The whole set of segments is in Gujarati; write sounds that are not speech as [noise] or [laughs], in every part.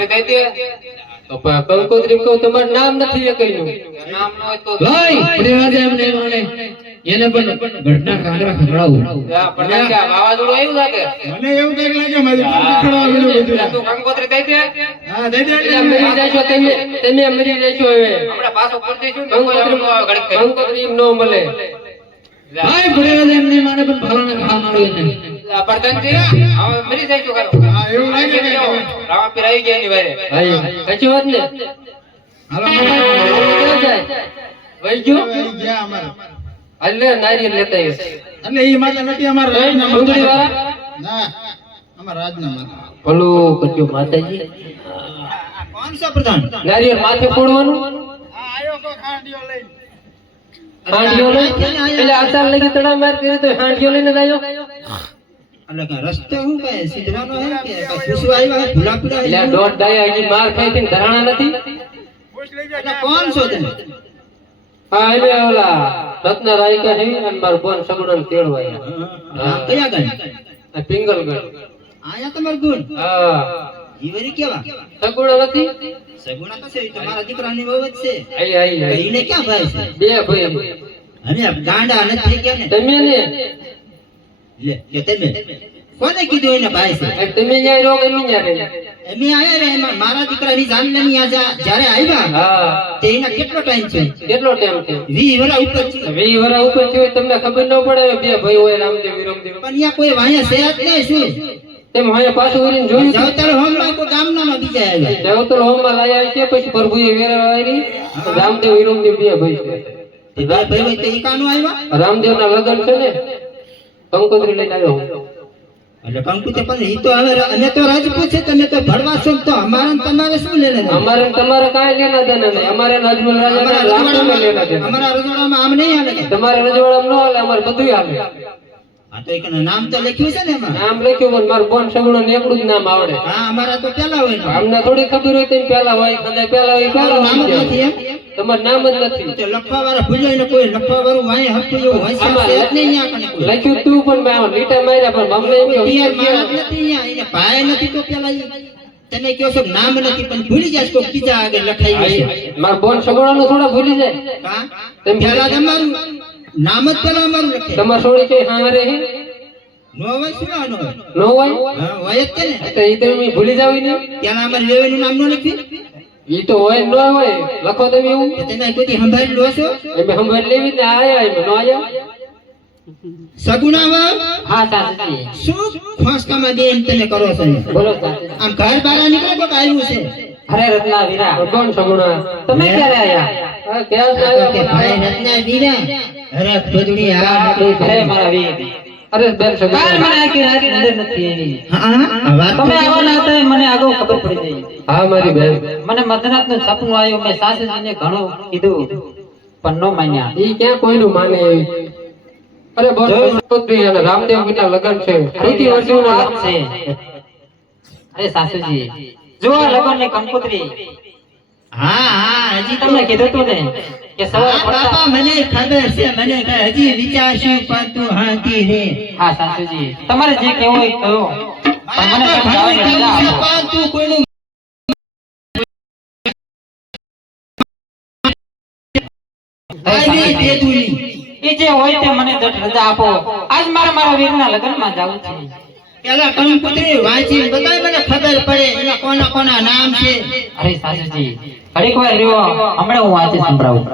કંકોત્રી દઈ દે. તો પણ કંકોત્રી કહું તમારું નામ નથી એ કહ્યું નામ ન હોય તો લાય પ્રેરાજા એમને માને એને પણ ઘટના કાંકરા ખવડાવું પણ કે વાવાઝોડું આવ્યું લાગે મને એવું કંઈક લાગે મારી મળ્યું બધું. તું કંકોત્રી દઈ દે. હા, દઈ દે એટલે મરી જશો તમે તમે મરી જશો હવે. આપણે પાછો પર દઈશું કંકોત્રી. કંકોત્રી ન મળે. ભાઈ પ્રેરાજા એમને માને પણ ફલાણા ખાનારો એને. પરતનજી હવે મરી જશો કરો હા, એવું ને આવી ગયા ની વારે. સાચી વાત ને? ક્યાં જાય. વહી ગયો? ગયા અમારે. એટલે નારિયેળ લેતા આવ્યો એટલે ઈ માતા નથી અમારા રાજના ડુંગળી માતા. વાળા? ના અમારા રાજના માતા. ભલું કરજો માતાજી. કોણ પ્રધાન? માથે હાંડિયો લઈ એટલે આચાર લઈ તડા માર કર્યો તો હાંડિયો લઈને જ પિંગલગઢ. આયા તમાર ગુણ? હા. ઈ કેવા? સગુણા નથી? સગુણા તો છે ઈ દીકરાની વહુ છે. આઈ આઈ આઈ. ક્યાં ભાઈ છે? બે ભાઈ. અને ગાંડા નથી ગયા તમે ને? લે કે તમે કોને કીધું એને ભાઈ છે આ તમે ન્યાય રહો કે એમ ન્યાય રહે? એમે આયા રે એમાં મારા દીકરાની જાનની આ જા- જ્યારે આવ્યા હા તે એના કેટલો ટાઈમ છે કેટલો ટાઈમ થયો વી વરા ઉપર છે વીસ વર્ષ ઉપર થયો તમને ખબર ન પડે હવે બે ભાઈ હોય રામદેવ વિરમદેવ. પણ અહીંયા કોઈ વાયા છે જ નહીં શું? તેમ હવે પાછું વળીને જોયું હતું. જાવતર હોમમાં કોઈ ગામનામાં બીજા આવ્યા દેવતર હોમમાં લાયા છે પછી પ્રભુએ વેરા વાળી રામદેવ વિરમદેવ બે ભાઈ. છે તે બે ભાઈ હોય તો ઈ કાનો આવ્યા? રામદેવ ના લગ્ન છે ને? કંકોત્રી લઈને આવ્યો. એટલે કંકુ પણ ઈ તો હવે અમે તો રાજપૂત છે તમે તો ભણવા છો તો અમારે તમારે શું લેને અમારે તમારે કાંઈ લેના દેના નહીં. અમારે ને રાજા લેના દેના અમારા રજવાડામાં આમ નહીં હાલે તમારે રજવાડામાં ન આવે અમારે બધું હાલે આ તો એક નામ તો લખ્યું છે ને એમાં. નામ લખ્યું પણ મારું બોન સગુણો ને એકલું જ નામ આવડે. હા અમારા તો પેલા હોય અમને થોડી ખબર હોય તેમ પેલા હોય કદાચ પેલા હોય પેલા નામ જ નથી એમ? તમારું નામ જ નથી. લખવા વાળા ભૂલ્યો ને કોઈ લખવા વાળું વાંહે હરખું એવું હોય છે? અમારે અહીંયા કને લખ્યું તું પણ મેં લીટા માર્યા પણ અમને એમ કે પિયર મારા નથી અહીંયા એને ભાઈ નથી તો પેલા તમે કહો છો કે નામ નથી પણ ભૂલી જાય કોઈ બીજા આગળ લખાઈ. છે મારા બોનનું થોડા ભૂલી જાય. હા? તેમ પેલા તમારું નામ જ પેલા અમારું લખે તમારે થોડી કઈ હા રે નો હોય શું ના નો હોય? હોય હા, હોય જ ને. તો એ તમે ભૂલી જાવ ને ત્યાં અમારે વેવેનું નામ ન લખ્યું એ તો હોય ન હોય. લખો તમે એવું. તમે કોઈ સંભાળી લો છો? લેવી ને આયા એમ ન આયા. સગુણા હા સાચી શું ખોસકામાં બેન તમે કરો છો? બોલો આમ ઘર બહાર નીકળો કોક આવ્યું છે? અરે રત્ના વીરા. કોણ સગુણા? તમે ક્યારે આયા? કે ભાઈ રત્ના વીરા. અરે ખોદડી આ અરે મારા વીર. અરે બેન સગુણા મને આખી રાત નીંદર નથી આવી હા હા વાત તમે આવવાના હતા મને અગાઉ ખબર પડી ગઈ હા મારી બેન. મને મધરાતનું સપનું આવ્યું મેં સાસુજીને ઘણું કીધું પણ ન માન્યા. ઈ ક્યાં કોઈનું માને? અરે બોલ. કંકોત્રી અને રામદેવ વિના લગન છે? વર્ષોના અરે સાસુજી જો કંકોત્રી. હા હા હજી તમને કીધું તું ને? કે સવારે પડતા મને ખબર છે મને હજી વિચારશું પણ તું હાથી રે હા સાસુજી. તમારે જે કહેવું હોય કહો પણ મને. પણ તું કોઈનું. એ જે હોય તે મને જટ રજા આપો. આજ મારા મારા વીરના લગ્નમાં જવું છે. પેલા કંકુતરી વાંચી બતાય મને ખબર પડે એના કોના કોના નામ છે. અરે સાસુજી રહ્યો, હમણાં હું વાંચી સંભળાવું.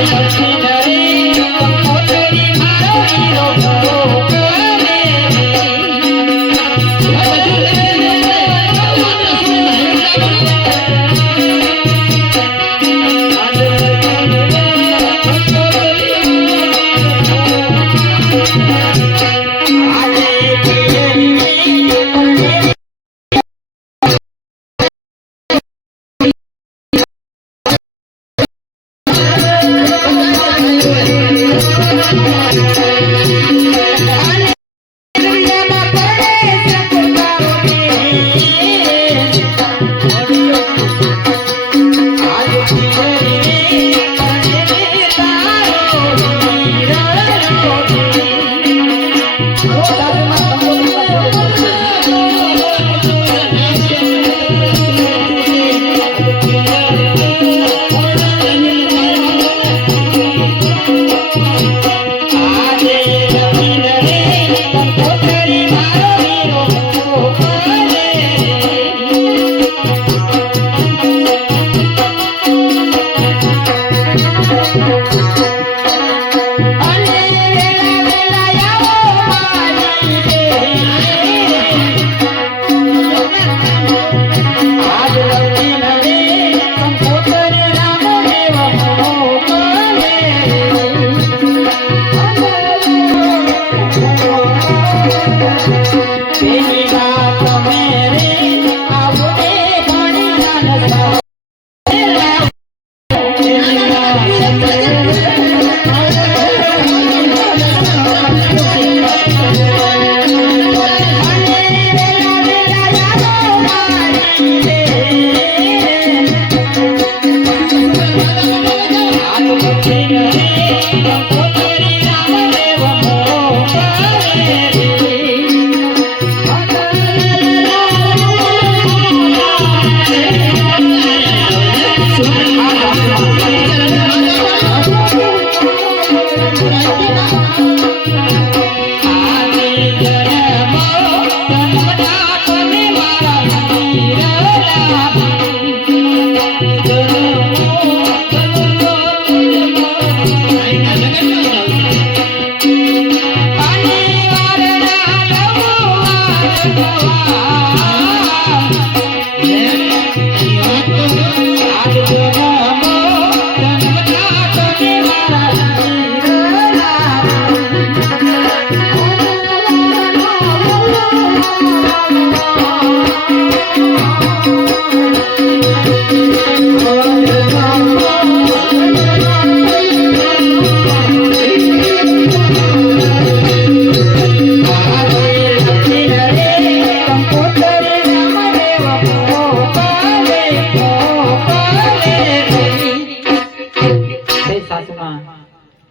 Música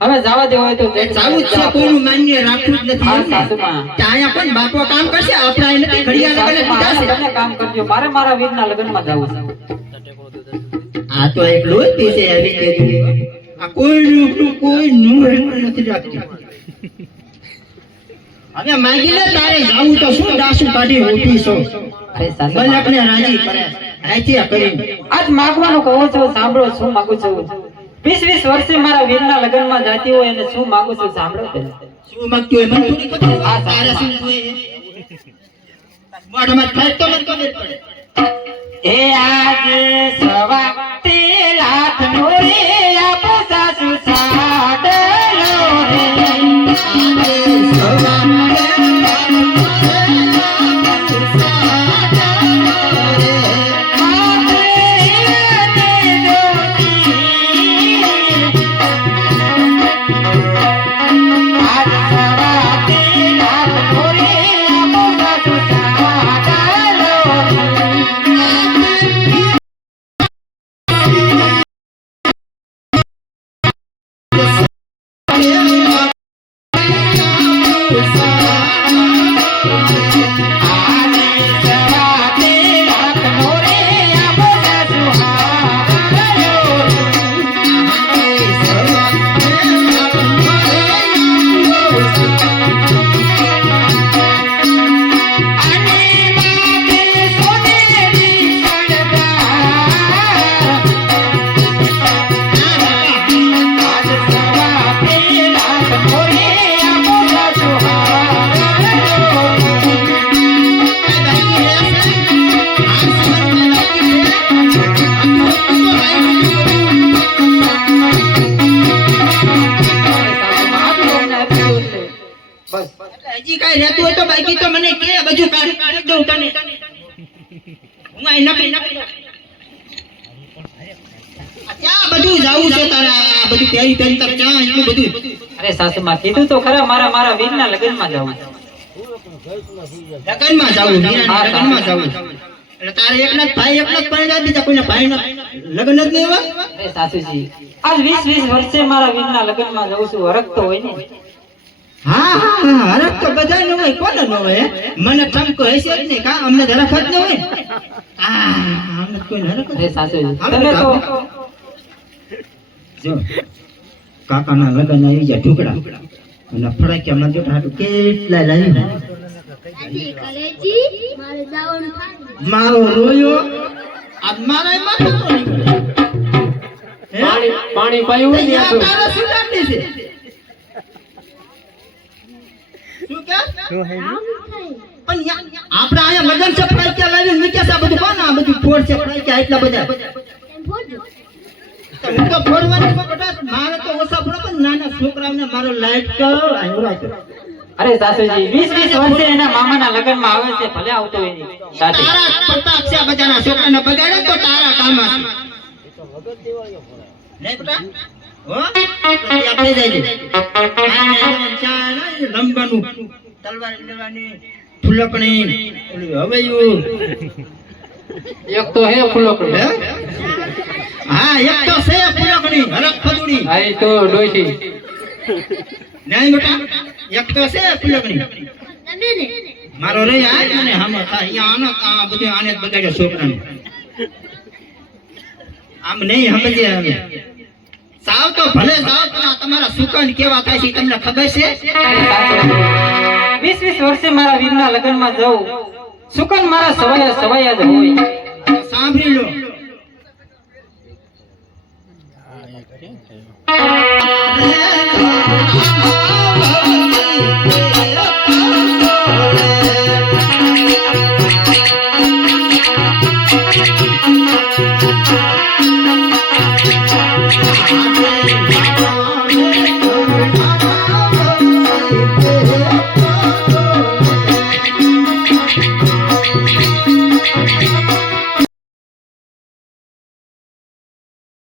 હવે જવા દેવો હોય તો ચાલુ છે કોઈનું માન્ય રાખવું જ નથી. ત્યાં પણ બાપો કામ કરશે આપણા એને ઘડિયાળ લગન છે. કામ કરજો. મારે મારા વીરના લગનમાં જવું છે. આ તો એકલું જ છે આવી કીધું આ કોઈનું કોઈનું નથી રાખતું. હવે માગી લે તારે જાવું તો શું દાસુ કાઢી ઊભી છો? મલકને રાજી કરે આથી કરી. આજ માગવાનું કહો છો સાંભળો શું માગું છું. વીસ વીસ વર્ષે મારા વીરના લગ્નમાં જાતી હોય અને શું માંગુ છું સાંભળો પહેલા. શું માંગતી હોય મને થોડી ખબર હા, હોય. શું જોઈએ મોઢામાં થાય તો મને ખબર પડે એ આજે સવારે લાખ નો રે આપો પહેરી ક્યાં એટલું બધું? અરે સાસુમાં કીધું તો ખરા મારા મારા વીરના લગ્નમાં જવું. લગનમાં જાવું લગનમાં જાવું એટલે તારે એકલા જ ભાઈ એકલા જ પરણ્યા બીજા કોઈના ભાઈના લગ્ન જ નહીં એવા? અરે સાસુજી આજ વીસ વીસ વર્ષે મારા વીરના લગ્નમાં જવું છું હરખ તો હોય ને. હા હા હા હરખ તો બધા ન હોય કોને ન હોય મને ઠમકો હશે જ નહીં કા? અમને જરા ખત ન હોય? હા અમને કોઈ હરખ અરે સાસુજી તમે તો જો કાકાના લગ્ન આવી ગયા ઢુકડા અને ફડાક્યામાં જોટા હાટુ કેટલા લાવી મારે રોયો? આ મારા? પાણી પાણી પાયું ને યા યાર તારો શું લાગે છે. શું કે? પણ આપણે અહીંયા લગન છે ફરાક્યા છે બધું કોણ આ બધું ફોડ છે ફરાક્યા એટલા બધા? હું તો ફોડવાની મારે તો ઓછા ફોડે પણ નાના છોકરાઓને મારો લાઈટ કરો અરે સાસુજી વીસ વીસ વર્ષે એના મામાના લગ્નમાં આવે છે ભલે આવતો હોય એની સાથે તારા પ્રતાપ છે બધાના છોકરાને બગાડે તો તારા કામ હશે. નહીં બેટા? હો? પછી આપણે જઈએ. આ ને ચા ને રમવાનું તલવાર લેવાની ફૂલકણી હવૈયું એક તો હે ફૂલોકડી. હે? હા એક તો છે ફૂલોકડી હરક ફદુડી. આ તો ડોશી. નહીં બેટા એક તો છે ફૂલોકડી. મારો રે આ મને હમ અહીંયા આનો આ બધે આને બગાડ્યો છોકરાને. આમ નહીં સમજે હવે સાવ તો ભલે સાવ પણ તમારા સુકન કેવા થાય છે તમને ખબર છે? વીસ વીસ વર્ષે મારા વીરના લગ્નમાં જવું. સુકન મારા સવાય સવાય જ હોય? સાંભળી લો. આ એક કે [laughs]